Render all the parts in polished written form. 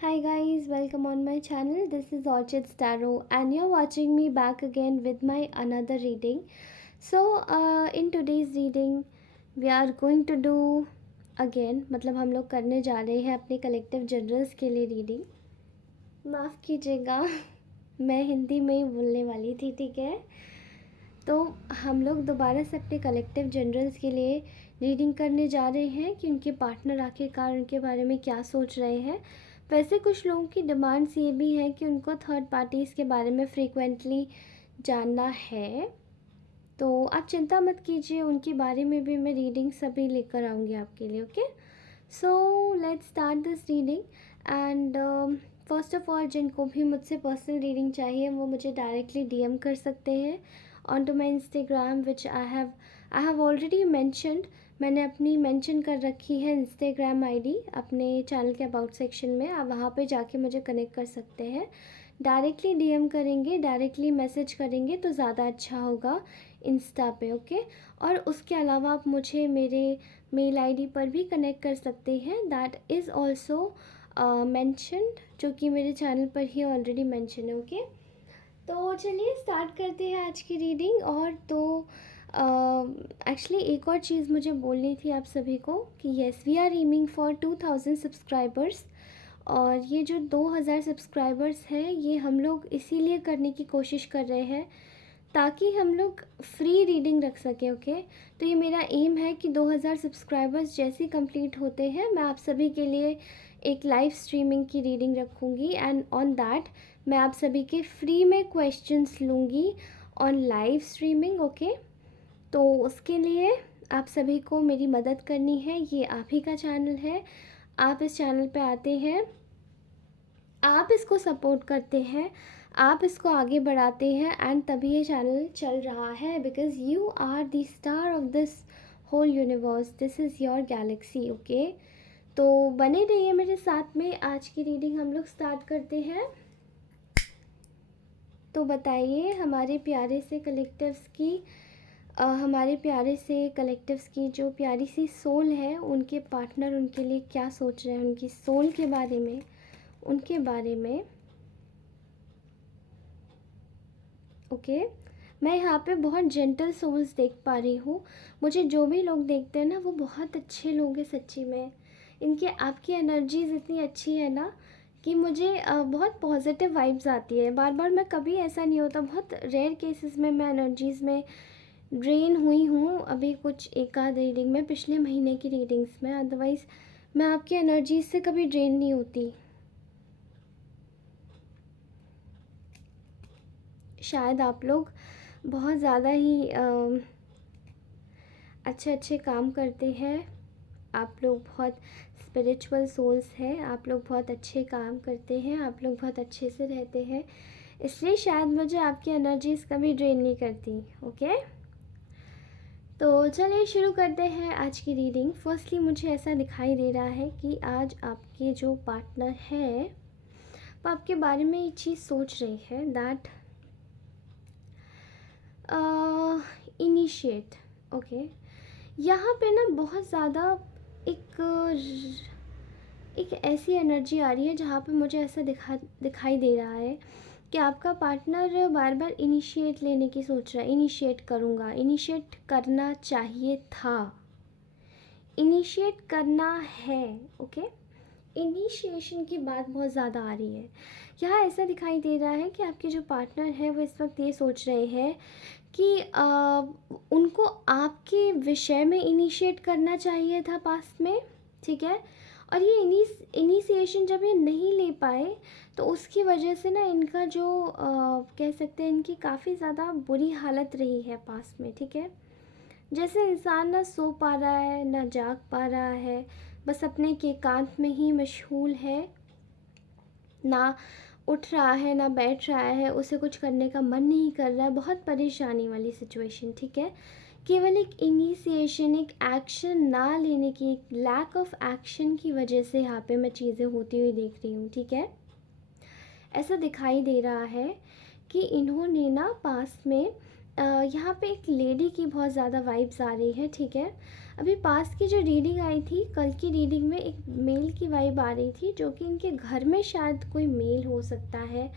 Hi guys, welcome on my channel. This is Orchid Starrow and you're watching me back again with my another reading. In today's reading we are going to do again मतलब हम लोग करने जा रहे हैं अपने collective generals के लिए रीडिंग। माफ़ कीजिएगा मैं हिंदी में ही बोलने वाली थी, ठीक है। तो हम लोग दोबारा से अपने कलेक्टिव जनरल्स के लिए रीडिंग करने जा रहे हैं कि उनके पार्टनर आखिरकार उनके बारे में क्या सोच रहे हैं। वैसे कुछ लोगों की डिमांड्स ये भी हैं कि उनको थर्ड पार्टीज़ के बारे में फ्रीक्वेंटली जानना है, तो आप चिंता मत कीजिए, उनके बारे में भी मैं रीडिंग सभी लेकर आऊँगी आपके लिए। Okay, so let's start this reading and first of all जिनको भी मुझसे पर्सनल रीडिंग चाहिए वो मुझे डायरेक्टली डीएम कर सकते हैं on to my Instagram which I have already mentioned. मैंने अपनी मेंशन कर रखी है इंस्टाग्राम आईडी अपने चैनल के अबाउट सेक्शन में, आप वहाँ पे जाके मुझे कनेक्ट कर सकते हैं। डायरेक्टली डीएम करेंगे, डायरेक्टली मैसेज करेंगे तो ज़्यादा अच्छा होगा इंस्टा पे। ओके, और उसके अलावा आप मुझे मेरे मेल आईडी पर भी कनेक्ट कर सकते हैं, दैट इज़ ऑल्सो मेंशनड, जो कि मेरे चैनल पर ही ऑलरेडी मेंशन है। ओके, तो चलिए स्टार्ट करते हैं आज की रीडिंग। और तो एक्चुअली एक और चीज़ मुझे बोलनी थी आप सभी को कि yes we are aiming for 2000 subscribers. और ये जो 2000 सब्सक्राइबर्स हैं ये हम लोग इसीलिए करने की कोशिश कर रहे हैं ताकि हम लोग फ्री रीडिंग रख सकें। ओके, तो ये मेरा एम है कि 2000 सब्सक्राइबर्स जैसे ही कंप्लीट होते हैं मैं आप सभी के लिए एक लाइव स्ट्रीमिंग की रीडिंग रखूँगी एंड ऑन दैट मैं आप सभी के फ्री में क्वेश्चंस लूँगी ऑन लाइव स्ट्रीमिंग। ओके, तो उसके लिए आप सभी को मेरी मदद करनी है। ये आप ही का चैनल है, आप इस चैनल पे आते हैं, आप इसको सपोर्ट करते हैं, आप इसको आगे बढ़ाते हैं एंड तभी ये चैनल चल रहा है, because you are the star of this whole universe, this is your galaxy. Okay, तो बने रहिए मेरे साथ में। आज की रीडिंग हम लोग स्टार्ट करते हैं। तो बताइए हमारे प्यारे से कलेक्टिव्स की हमारे प्यारे से कलेक्टिव्स की जो प्यारी सी सोल है उनके पार्टनर उनके लिए क्या सोच रहे हैं, उनकी सोल के बारे में, उनके बारे में। ओके, मैं यहाँ पे बहुत जेंटल सोल्स देख पा रही हूँ। मुझे जो भी लोग देखते हैं ना वो बहुत अच्छे लोग हैं सच्ची में। इनकी आपकी एनर्जीज इतनी अच्छी है ना कि मुझे बहुत पॉजिटिव वाइब्स आती है। बार बार मैं कभी ऐसा नहीं होता, बहुत रेयर केसेस में मैं एनर्जीज़ में ड्रेन हुई हूँ। अभी कुछ एक आध रीडिंग में, पिछले महीने की रीडिंग्स में, अदरवाइज़ मैं आपकी एनर्जीज से कभी ड्रेन नहीं होती। शायद आप लोग बहुत ज़्यादा ही अच्छे अच्छे काम करते हैं, आप लोग बहुत स्पिरिचुअल सोल्स हैं, आप लोग बहुत अच्छे काम करते हैं, आप लोग बहुत अच्छे से रहते हैं, इसलिए शायद मुझे आपकी एनर्जीज कभी ड्रेन नहीं करती। ओके, तो चलिए शुरू करते हैं आज की रीडिंग। फर्स्टली मुझे ऐसा दिखाई दे रहा है कि आज आपके जो पार्टनर हैं वो आपके बारे में ये चीज़ सोच रही है, दैट इनिशिएट। ओके, यहाँ पे ना बहुत ज़्यादा एक ऐसी एनर्जी आ रही है जहाँ पे मुझे ऐसा दिखाई दे रहा है कि आपका पार्टनर बार बार इनिशिएट लेने की सोच रहा है। इनिशिएट करूँगा, इनिशिएट करना चाहिए था, इनिशिएट करना है। ओके, इनिशिएशन की बात बहुत ज़्यादा आ रही है। यहाँ ऐसा दिखाई दे रहा है कि आपके जो पार्टनर है वो इस वक्त ये सोच रहे हैं कि उनको आपके विषय में इनिशिएट करना चाहिए था पास्ट में, ठीक है। और ये इनिशिएशन जब ये नहीं ले पाए तो उसकी वजह से ना इनका जो कह सकते हैं इनकी काफ़ी ज़्यादा बुरी हालत रही है पास्ट में, ठीक है। जैसे इंसान ना सो पा रहा है ना जाग पा रहा है, बस अपने के एकांत में ही मशगूल है, ना उठ रहा है ना बैठ रहा है, उसे कुछ करने का मन नहीं कर रहा है, बहुत परेशानी वाली सिचुएशन, ठीक है। केवल एक इनिशिएशन, एक एक्शन ना लेने की, एक लैक ऑफ एक्शन की वजह से यहाँ पे मैं चीज़ें होती हुई देख रही हूँ, ठीक है। ऐसा दिखाई दे रहा है कि इन्होंने ना पास में यहाँ पे एक लेडी की बहुत ज़्यादा वाइब्स आ रही है, ठीक है। अभी पास की जो रीडिंग आई थी, कल की रीडिंग में एक मेल की वाइब आ रही थी, जो कि इनके घर में शायद कोई मेल हो सकता है।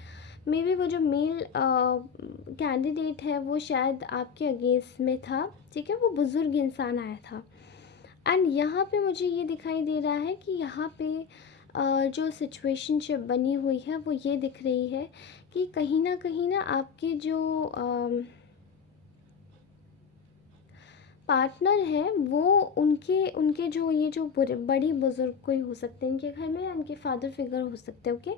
मे बी वो जो मेल कैंडिडेट है वो शायद आपके अगेंस्ट में था, ठीक है, वो बुज़ुर्ग इंसान आया था। एंड यहाँ पे मुझे ये दिखाई दे रहा है कि यहाँ पे जो सिचुएशनशिप बनी हुई है वो ये दिख रही है कि कहीं ना आपके जो पार्टनर है वो उनके उनके जो ये जो बड़ी बुज़ुर्ग कोई हो सकते हैं इनके घर में, या इनके फादर फिगर हो सकते हैं, ओके।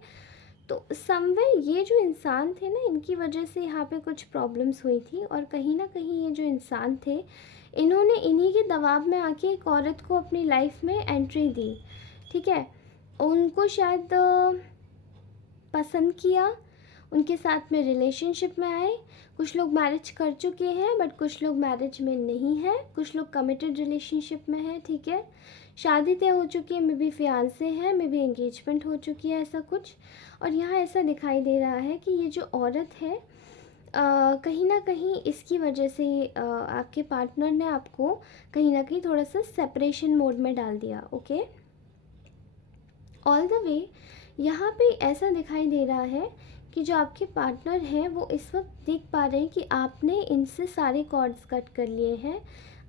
तो समवेयर ये जो इंसान थे ना, इनकी वजह से यहाँ पे कुछ प्रॉब्लम्स हुई थी, और कहीं ना कहीं ये जो इंसान थे, इन्होंने इन्हीं के दबाव में आके एक औरत को अपनी लाइफ में एंट्री दी, ठीक है। उनको शायद पसंद किया, उनके साथ में रिलेशनशिप में आए। कुछ लोग मैरिज कर चुके हैं, बट कुछ लोग मैरिज में नहीं हैं, कुछ लोग कमिटेड रिलेशनशिप में हैं, ठीक है। शादी तय हो चुकी है, मे बी फियांसे हैं, मे बी एंगेजमेंट हो चुकी है, ऐसा कुछ। और यहाँ ऐसा दिखाई दे रहा है कि ये जो औरत है कहीं ना कहीं इसकी वजह से आपके पार्टनर ने आपको कहीं ना कहीं थोड़ा सा सेपरेशन मोड में डाल दिया, ओके। ऑल द वे यहाँ पे ऐसा दिखाई दे रहा है कि जो आपके पार्टनर हैं वो इस वक्त देख पा रहे हैं कि आपने इनसे सारे कॉर्ड्स कट कर लिए हैं,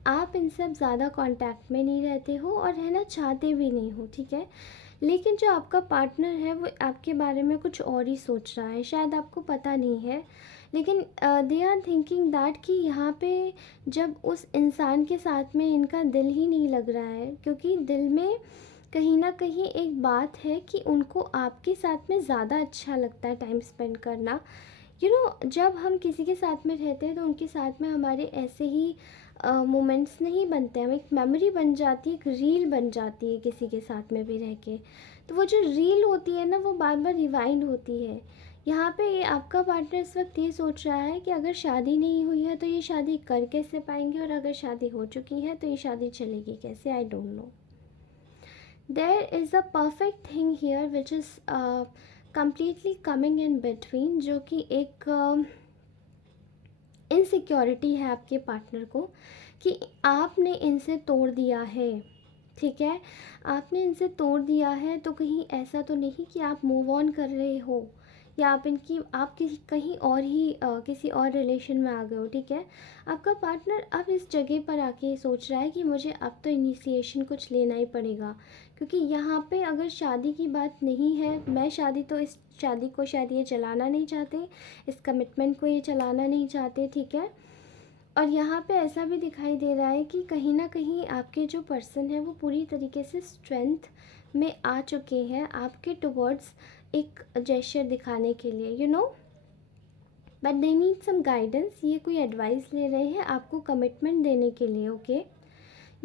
आप इनसे अब ज़्यादा कांटेक्ट में नहीं रहते हो और रहना चाहते भी नहीं हो, ठीक है। लेकिन जो आपका पार्टनर है वो आपके बारे में कुछ और ही सोच रहा है, शायद आपको पता नहीं है, लेकिन दे आर थिंकिंग दैट कि यहाँ पे जब उस इंसान के साथ में इनका दिल ही नहीं लग रहा है, क्योंकि दिल में कहीं ना कहीं एक बात है कि उनको आपके साथ में ज़्यादा अच्छा लगता है टाइम स्पेंड करना। जब हम किसी के साथ में रहते हैं तो उनके साथ में हमारे ऐसे ही मोमेंट्स नहीं बनते हैं, एक मेमोरी बन जाती है, एक रील बन जाती है किसी के साथ में भी रह के। तो वो जो रील होती है ना, वो बार बार रिवाइंड होती है। यहाँ पे ये आपका पार्टनर इस वक्त ये सोच रहा है कि अगर शादी नहीं हुई है तो ये शादी कर कैसे पाएंगे, और अगर शादी हो चुकी है तो ये शादी चलेगी कैसे, I don't know. There is a perfect thing here which is completely coming in between, जो कि एक इनसिक्योरिटी है आपके पार्टनर को कि आपने इनसे तोड़ दिया है, ठीक है। आपने इनसे तोड़ दिया है तो कहीं ऐसा तो नहीं कि आप मूव ऑन कर रहे हो, या आप किसी कहीं और ही किसी और रिलेशन में आ गए हो, ठीक है। आपका पार्टनर अब इस जगह पर आके सोच रहा है कि मुझे अब तो इनिशिएशन कुछ लेना ही पड़ेगा, क्योंकि यहाँ पे अगर शादी की बात नहीं है, मैं शादी तो इस शादी को शायद ये चलाना नहीं चाहते, इस कमिटमेंट को ये चलाना नहीं चाहते, ठीक है। और यहाँ पे ऐसा भी दिखाई दे रहा है कि कहीं ना कहीं आपके जो पर्सन है वो पूरी तरीके से स्ट्रेंथ में आ चुके हैं आपके टुवर्ड्स, एक जेस्चर दिखाने के लिए, but they need some guidance. ये कोई एडवाइस ले रहे हैं आपको कमिटमेंट देने के लिए, ओके।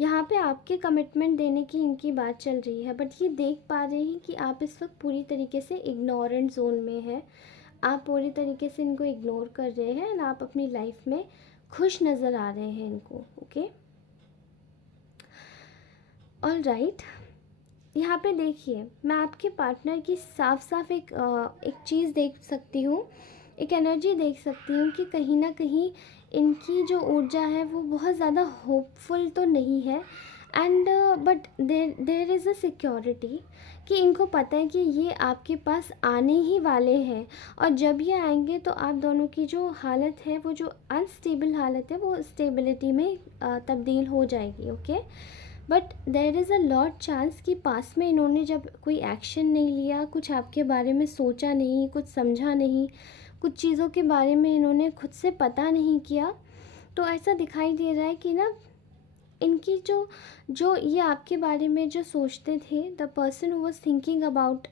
यहाँ पे आपके कमिटमेंट देने की इनकी बात चल रही है, बट ये देख पा रहे हैं कि आप इस वक्त पूरी तरीके से इग्नोरेंट जोन में हैं, आप पूरी तरीके से इनको इग्नोर कर रहे हैं, एंड आप अपनी लाइफ में खुश नज़र आ रहे हैं इनको, ओके। ऑल राइट, यहाँ पे देखिए, मैं आपके पार्टनर की साफ साफ एक चीज़ देख सकती हूँ, एक एनर्जी देख सकती हूँ कि कहीं ना कहीं इनकी जो ऊर्जा है वो बहुत ज़्यादा होपफुल तो नहीं है, and but there is a security कि इनको पता है कि ये आपके पास आने ही वाले हैं, और जब ये आएंगे तो आप दोनों की जो हालत है, वो जो अनस्टेबल हालत है, वो स्टेबिलिटी में तब्दील हो जाएगी, okay. But there is a lot chance कि पास में इन्होंने जब कोई एक्शन नहीं लिया, कुछ आपके बारे में सोचा नहीं, कुछ समझा नहीं, कुछ चीज़ों के बारे में इन्होंने खुद से पता नहीं किया, तो ऐसा दिखाई दे रहा है कि ना इनकी जो जो ये आपके बारे में जो सोचते थे, the person who was thinking about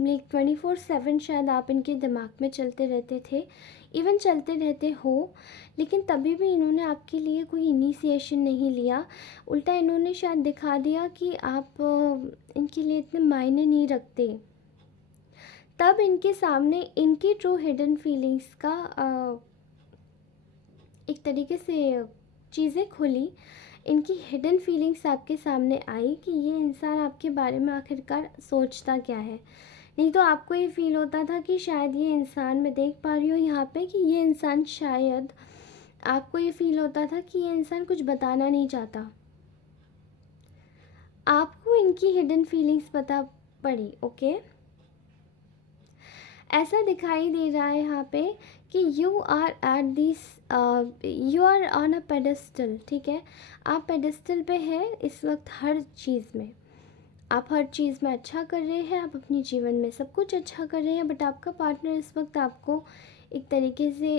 like 24/7 शायद आप इनके दिमाग में चलते रहते थे, इवन चलते रहते हो, लेकिन तभी भी इन्होंने आपके लिए कोई इनिशिएशन नहीं लिया। उल्टा इन्होंने शायद दिखा दिया कि आप इनके लिए इतने मायने नहीं रखते। तब इनके सामने इनकी ट्रू हिडन फीलिंग्स का एक तरीके से चीज़ें खुली, इनकी हिडन फीलिंग्स आपके सामने आई कि ये इंसान आपके बारे में आखिरकार सोचता क्या है। नहीं तो आपको ये फील होता था कि शायद ये इंसान, मैं देख पा रही हूँ यहाँ पे कि ये इंसान, शायद आपको ये फील होता था कि ये इंसान कुछ बताना नहीं चाहता, आपको इनकी हिडन फीलिंग्स पता पड़ी। ओके, ऐसा दिखाई दे रहा है यहाँ पे कि you are at this, you are on a pedestal. ठीक है, आप पेडेस्टल पे हैं इस वक्त हर चीज़ में। आप हर चीज़ में अच्छा कर रहे हैं, आप अपने जीवन में सब कुछ अच्छा कर रहे हैं, बट आपका पार्टनर इस वक्त आपको एक तरीके से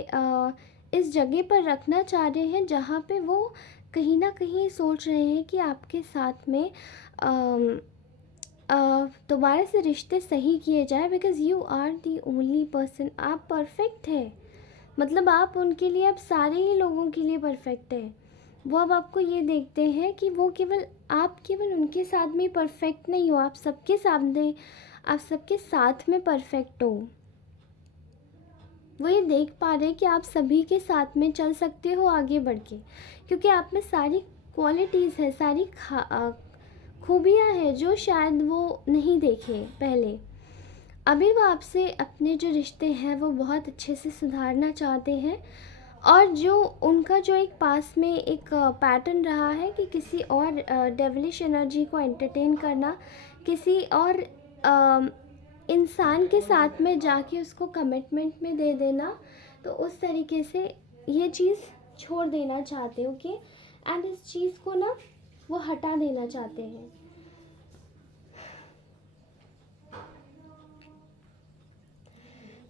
इस जगह पर रखना चाह रहे हैं जहाँ पे वो कहीं ना कहीं सोच रहे हैं कि आपके साथ में दोबारा से रिश्ते सही किए जाए, because you are the only person. आप परफेक्ट है, मतलब आप उनके लिए, अब सारे ही लोगों के लिए परफेक्ट है। वो अब आपको ये देखते हैं कि वो केवल, आप केवल उनके साथ में परफेक्ट नहीं हो, आप सबके सामने, आप सबके साथ में परफेक्ट हो। वो ये देख पा रहे हैं कि आप सभी के साथ में चल सकते हो आगे बढ़ के, क्योंकि आप में सारी क्वालिटीज़ है, सारी खूबियाँ हैं जो शायद वो नहीं देखे पहले। अभी वो आपसे अपने जो रिश्ते हैं वो बहुत अच्छे से सुधारना चाहते हैं, और जो उनका जो एक पास में एक पैटर्न रहा है कि किसी और डेविलिश एनर्जी को एंटरटेन करना, किसी और इंसान के साथ में जाके उसको कमिटमेंट में दे देना, तो उस तरीके से ये चीज़ छोड़ देना चाहते हो कि, एंड इस चीज़ को ना वो हटा देना चाहते हैं।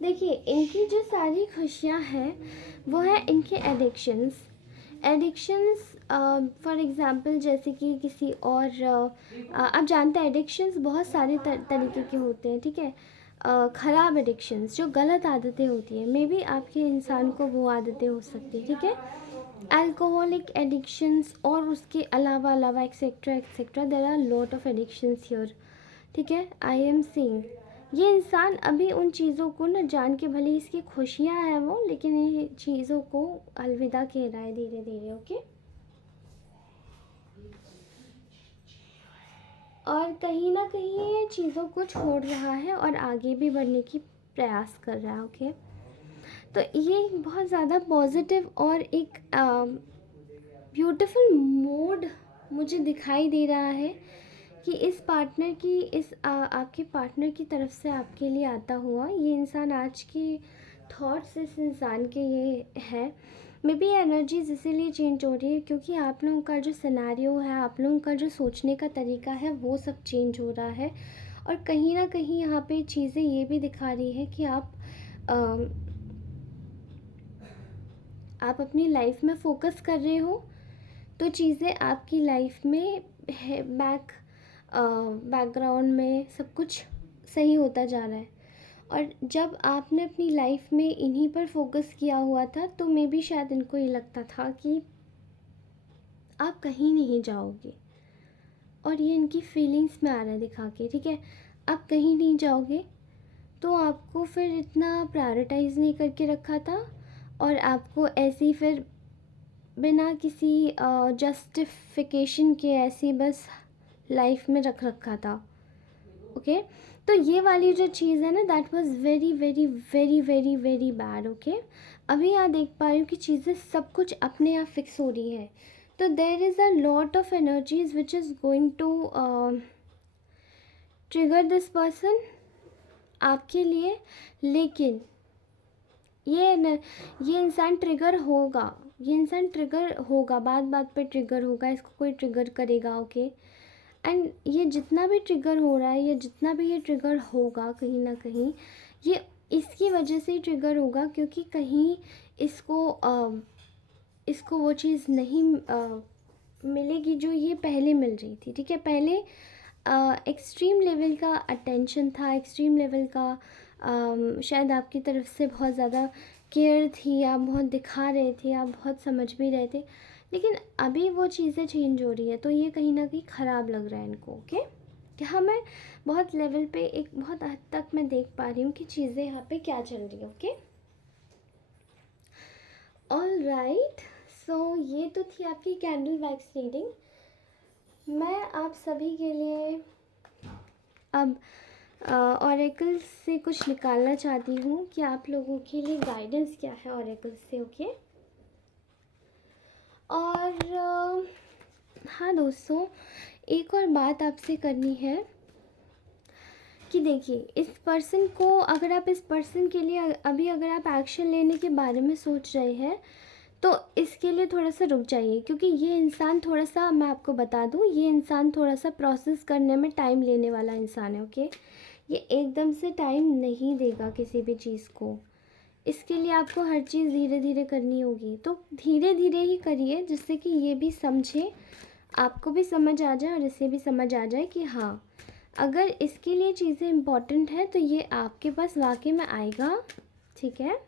देखिए, इनकी जो सारी खुशियाँ हैं वो है इनके एडिक्शंस। फॉर एग्ज़ाम्पल जैसे कि किसी और आप जानते हैं एडिक्शंस बहुत सारे तरीके के होते हैं। ठीक है, ख़राब एडिक्शंस जो गलत आदतें होती हैं, मे बी आपके इंसान को वो आदतें हो सकती है। ठीक है, अल्कोहलिक एडिक्शंस और उसके अलावा अलावा etcetera etcetera, there are lot of addictions here. ठीक है, आई एम सीइंग ये इंसान अभी उन चीज़ों को न जान के, भले इसकी खुशियाँ हैं वो, लेकिन ये चीज़ों को अलविदा कह रहा है धीरे धीरे। ओके, और कहीं ना कहीं ये चीज़ों को छोड़ रहा है और आगे भी बढ़ने की प्रयास कर रहा है। ओके, तो ये बहुत ज़्यादा पॉजिटिव और एक ब्यूटीफुल मोड मुझे दिखाई दे रहा है कि इस पार्टनर की, आपके पार्टनर की तरफ से आपके लिए आता हुआ ये इंसान, आज के थॉट्स इस इंसान के ये है। मे बी एनर्जीज इसीलिए चेंज हो रही है क्योंकि आप लोगों का जो सिनेरियो है, आप लोगों का जो सोचने का तरीका है, वो सब चेंज हो रहा है। और कहीं ना कहीं यहाँ पे चीज़ें ये भी दिखा रही है कि आप अपनी लाइफ में फोकस कर रहे हो, तो चीज़ें आपकी लाइफ में है, बैकग्राउंड में सब कुछ सही होता जा रहा है। और जब आपने अपनी लाइफ में इन्हीं पर फोकस किया हुआ था, तो मे बी शायद इनको ये लगता था कि आप कहीं नहीं जाओगे, और ये इनकी फीलिंग्स में आ रहा है दिखा के। ठीक है, आप कहीं नहीं जाओगे, तो आपको फिर इतना प्रायोरिटाइज़ नहीं करके रखा था, और आपको ऐसी फिर बिना किसी जस्टिफिकेशन के ऐसी बस लाइफ में रख रखा था। ओके, तो ये वाली जो चीज़ है ना, that was very very very very very bad. Okay, अभी यहाँ देख पा रही हूँ कि चीज़ें सब कुछ अपने आप फिक्स हो रही है। तो there is a lot of energies which is going to trigger this person आपके लिए, लेकिन ये इंसान ट्रिगर होगा, ये इंसान ट्रिगर होगा, बात बात पे ट्रिगर होगा, इसको कोई ट्रिगर करेगा। ओके, एंड ये जितना भी ट्रिगर हो रहा है, या जितना भी ये ट्रिगर होगा, कहीं ना कहीं ये इसकी वजह से ही ट्रिगर होगा, क्योंकि कहीं इसको वो चीज़ नहीं मिलेगी जो ये पहले मिल रही थी। ठीक है, पहले एक्सट्रीम लेवल का अटेंशन था, एक्सट्रीम लेवल का शायद आपकी तरफ से बहुत ज़्यादा केयर थी, आप बहुत दिखा रहे थे, आप बहुत समझ भी रहे थे, लेकिन अभी वो चीज़ें चेंज हो रही है, तो ये कहीं ना कहीं ख़राब लग रहा है इनको। ओके, कि हाँ, मैं बहुत लेवल पे, एक बहुत हद तक मैं देख पा रही हूँ कि चीज़ें यहाँ पे क्या चल रही है। ओके, ऑल राइट, सो ये तो थी आपकी कैंडल वैक्स रीडिंग। मैं आप सभी के लिए अब ऑरेकल से कुछ निकालना चाहती हूँ कि आप लोगों के लिए गाइडेंस क्या है ऑरेकल से। ओके, और हाँ दोस्तों, एक और बात आपसे करनी है कि देखिए, इस पर्सन को, अगर आप इस पर्सन के लिए अभी अगर आप एक्शन लेने के बारे में सोच रहे हैं, तो इसके लिए थोड़ा सा रुक जाइए, क्योंकि ये इंसान थोड़ा सा, मैं आपको बता दूँ, ये इंसान थोड़ा सा प्रोसेस करने में टाइम लेने वाला इंसान है। ओके, ये एकदम से टाइम नहीं देगा किसी भी चीज़ को। इसके लिए आपको हर चीज़ धीरे धीरे करनी होगी, तो धीरे धीरे ही करिए, जिससे कि ये भी समझे, आपको भी समझ आ जाए और इसे भी समझ आ जाए कि हाँ, अगर इसके लिए चीज़ें इम्पॉर्टेंट है तो ये आपके पास वाकई में आएगा। ठीक है,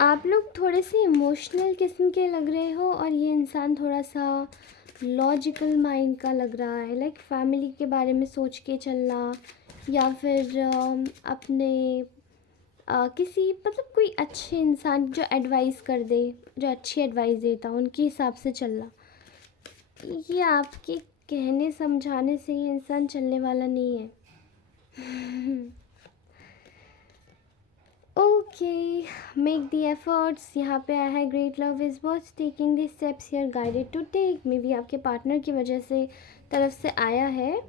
आप लोग थोड़े से इमोशनल किस्म के लग रहे हो और ये इंसान थोड़ा सा लॉजिकल माइंड का लग रहा है, लाइक फैमिली के बारे में सोच के चलना, या फिर अपने किसी, मतलब कोई अच्छे इंसान जो एडवाइस कर दे, जो अच्छी एडवाइस देता उनके हिसाब से चलना। ये आपके कहने समझाने से ये इंसान चलने वाला नहीं है। Okay, make the efforts. यहाँ पे आया है great love is worth taking the steps you're guided to take. Maybe आपके पार्टनर की वजह से, तरफ से आया है।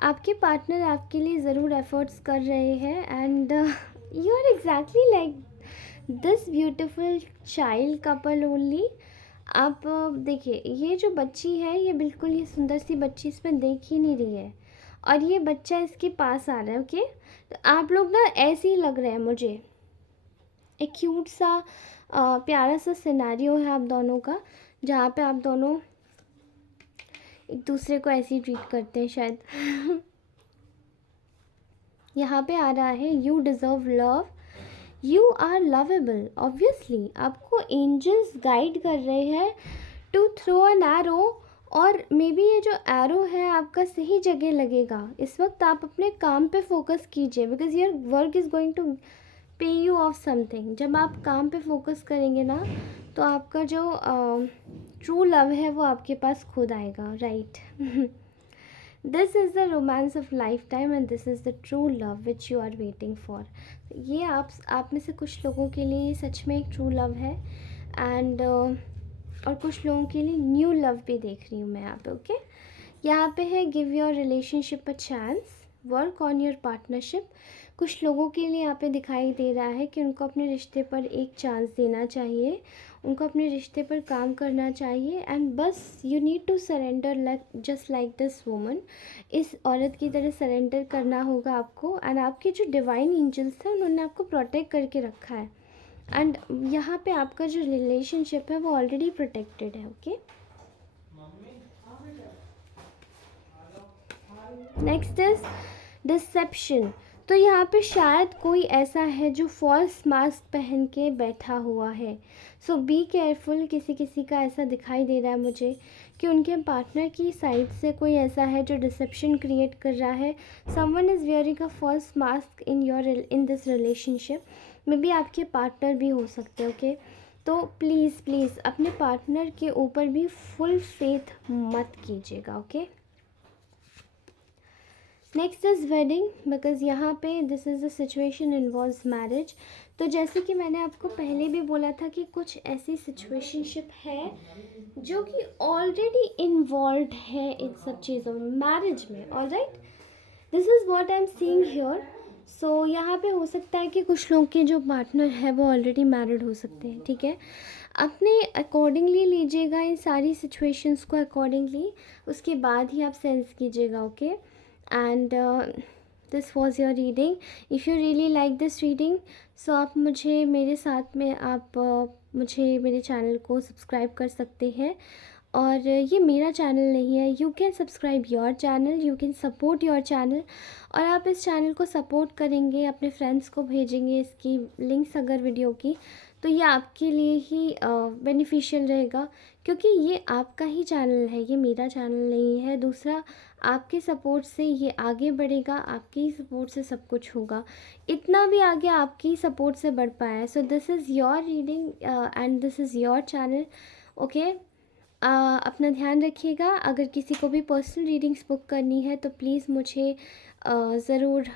आपके पार्टनर आपके लिए ज़रूर एफर्ट्स कर रहे हैं, and you are exactly like this beautiful child couple only. आप देखिए, ये जो बच्ची है, ये बिल्कुल, ये सुंदर सी बच्ची इसमें देख ही नहीं रही है, और ये बच्चा इसके पास आ रहा है। ओके, तो आप लोग ना ऐसे ही लग रहे हैं मुझे, एक क्यूट सा प्यारा सा सिनेरियो है आप दोनों का, जहाँ पे आप दोनों एक दूसरे को ऐसे ही ट्रीट करते हैं शायद। यहाँ पे आ रहा है you deserve love, you are lovable. Obviously आपको एंजल्स गाइड कर रहे हैं टू थ्रो एन एरो, और मे बी ये जो एरो है आपका सही जगह लगेगा। इस वक्त आप अपने काम पे फोकस कीजिए, because your work is going to pay you off something. जब आप काम पे फोकस करेंगे ना, तो आपका जो ट्रू लव है वो आपके पास खुद आएगा, right. This is the romance of lifetime, and this is the true love which you are waiting for. ये आप में से कुछ लोगों के लिए सच में एक ट्रू लव है, एंड और कुछ लोगों के लिए न्यू लव भी देख रही हूँ मैं यहाँ पे। ओके, यहाँ पे है give your relationship a chance, work on your partnership. कुछ लोगों के लिए यहाँ पे दिखाई दे रहा है कि उनको अपने रिश्ते पर एक चांस देना चाहिए, उनको अपने रिश्ते पर काम करना चाहिए, एंड बस you need to surrender, like just like this woman. इस औरत की तरह सरेंडर करना होगा आपको, एंड आपके जो डिवाइन एंजल्स थे उन्होंने आपको प्रोटेक्ट करके रखा है, एंड यहाँ पे आपका जो रिलेशनशिप है वो ऑलरेडी प्रोटेक्टेड है। Okay, next is deception. तो यहाँ पे शायद कोई ऐसा है जो फॉल्स मास्क पहन के बैठा हुआ है, सो बी केयरफुल। किसी किसी का ऐसा दिखाई दे रहा है मुझे कि उनके पार्टनर की साइड से कोई ऐसा है जो डिसेप्शन क्रिएट कर रहा है। Someone is wearing a false mask in this relationship. Maybe आपके पार्टनर भी हो सकते हैं। ओके, तो प्लीज़ प्लीज़ अपने पार्टनर के ऊपर भी फुल फेथ मत कीजिएगा। Okay, next is wedding, because यहाँ पे this is the situation involves marriage. तो जैसे कि मैंने आपको पहले भी बोला था कि कुछ ऐसी सिचुएशनशिप है जो कि ऑलरेडी इन्वॉल्व है इन सब चीज़ों में, मैरिज में। Alright, this is what I am seeing here. So यहाँ पे हो सकता है कि कुछ लोग के जो पार्टनर है वो ऑलरेडी मैरिड हो सकते हैं। ठीक है, अपने अकॉर्डिंगली लीजिएगा इन सारी सिचुएशंस को, अकॉर्डिंगली उसके बाद ही आप सेंस कीजिएगा। Okay, and this was your reading. if you really like this reading, so आप मुझे मेरे साथ में आप मुझे मेरे चैनल को सब्सक्राइब कर सकते हैं, और ये मेरा चैनल नहीं है, you can subscribe your channel, you can support your channel. और आप इस चैनल को सपोर्ट करेंगे, अपने फ्रेंड्स को भेजेंगे इसकी लिंक्स अगर वीडियो की, तो ये आपके लिए ही बेनिफिशियल रहेगा, क्योंकि ये आपका ही चैनल है, ये मेरा चैनल नहीं है। दूसरा, आपके सपोर्ट से ये आगे बढ़ेगा, आपके ही सपोर्ट से सब कुछ होगा। इतना भी आगे आपकी सपोर्ट से बढ़ पाया है। So this is your reading and this is your channel. Okay, अपना ध्यान रखिएगा। अगर किसी को भी पर्सनल रीडिंग्स बुक करनी है तो प्लीज़ मुझे ज़रूर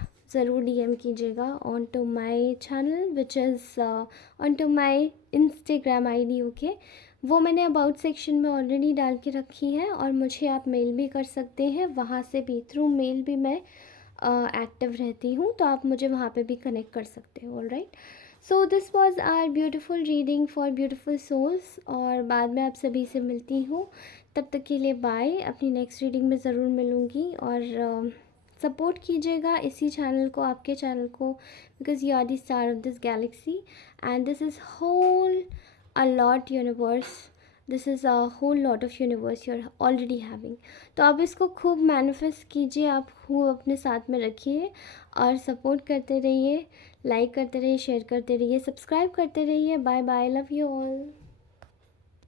डीएम कीजिएगा on to my channel which is on to my Instagram ID. Okay, वो मैंने अबाउट सेक्शन में ऑलरेडी डाल के रखी है, और मुझे आप मेल भी कर सकते हैं, वहाँ से भी थ्रू मेल भी मैं एक्टिव रहती हूँ, तो आप मुझे वहाँ पे भी कनेक्ट कर सकते हो। Alright, so this was our beautiful reading for beautiful souls, और बाद में आप सभी से मिलती हूँ। तब तक के लिए बाय। अपनी नेक्स्ट रीडिंग में ज़रूर मिलूँगी, और सपोर्ट कीजिएगा इसी चैनल को, आपके चैनल को, because you are the star of this galaxy and this is whole a lot universe. This is a whole lot of universe you're already having. तो आप इसको खूब मैनिफेस्ट कीजिए, आप खूब अपने साथ में रखिए, और सपोर्ट करते रहिए, लाइक करते रहिए, शेयर करते रहिए, सब्सक्राइब करते रहिए। Bye bye, love you all.